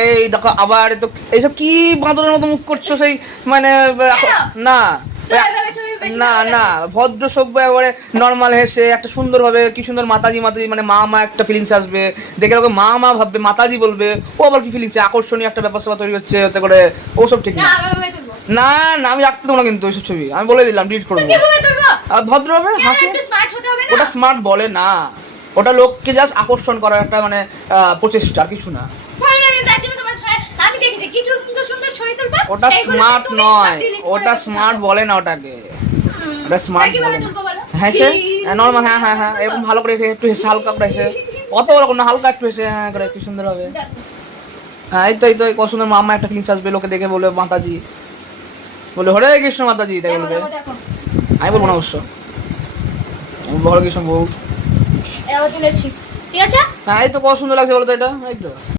এই দেখো আবার তো এইসব কি বাঁদরের মতো মুখ করছো সেই মানে না না না ভদ্র সভ্য একবারে নর্মাল হেসে একটা সুন্দর ভাবে কি সুন্দর মাতাজি মাতাজি মানে মা মা একটা ফিলিংস আসবে দেখে ওকে মা মা ভাববে মাতাজি বলবে ও আবার কি ফিলিংস আকর্ষণীয় একটা ব্যাপার স্যাপার তৈরি হচ্ছে ওতে করে ওসব ঠিক না না না আমি রাখতে দেবো না কিন্তু ওইসব ছবি আমি বলে দিলাম ডিলিট করে দেবো আর ভদ্রভাবে হাসি ওটা স্মার্ট বলে না ওটা লোককে জাস্ট আকর্ষণ করার একটা মানে প্রচেষ্টা আর কিছু না ওটা স্মার্ট নয় ওটা স্মার্ট বলে না ওটাকে ওটা স্মার্ট বলে হ্যাঁ সে নর্মাল হ্যাঁ হ্যাঁ হ্যাঁ এরকম ভালো করে একটু হেসে হালকা করে হেসে অত ওরকম না হালকা একটু হেসে হ্যাঁ করে কি সুন্দর হবে হ্যাঁ এই তো কত সুন্দর মামা একটা ফিলিংস আসবে লোকে দেখে বলবে মাতাজি বলে হরে কৃষ্ণ মাতাজি তাই বলবে আমি বলবো না অবশ্য হরে কৃষ্ণ বউ ঠিক আছে হ্যাঁ এই তো কত সুন্দর লাগছে বলো তো এটা এই তো